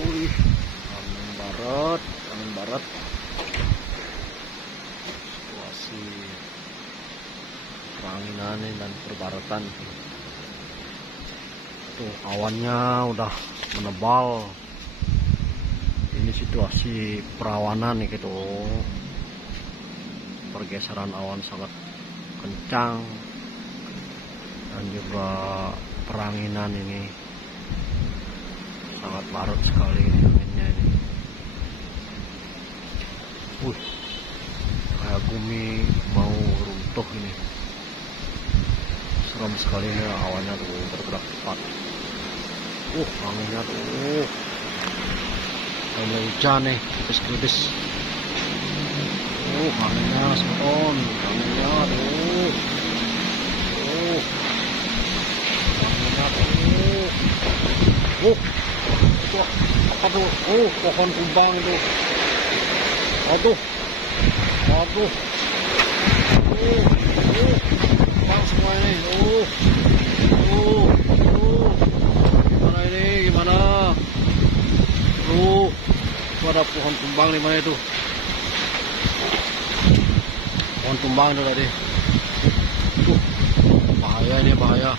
Wih, angin barat. Situasi peranginan dan perbaratan. Tuh awannya udah menebal. Ini situasi perawanan nih gitu. Pergeseran awan sangat kencang dan juga peranginan ini sangat larut sekali anginnya ini. Kayak bumi mau runtuh ini. Serem sekali ini awannya tuh bergerak cepat. Anginnya tuh mulai hujan nih, tipis-tipis. Anginnya semeton, anginnya tuh. Anginnya tuh. Itu apa tuh? Pohon tumbang itu. Aduh. Tumbang semua ini. Gimana ini? Gimana? Itu ada pohon tumbang di mana itu? Pohon tumbang itu tadi. Bahaya ini, bahaya.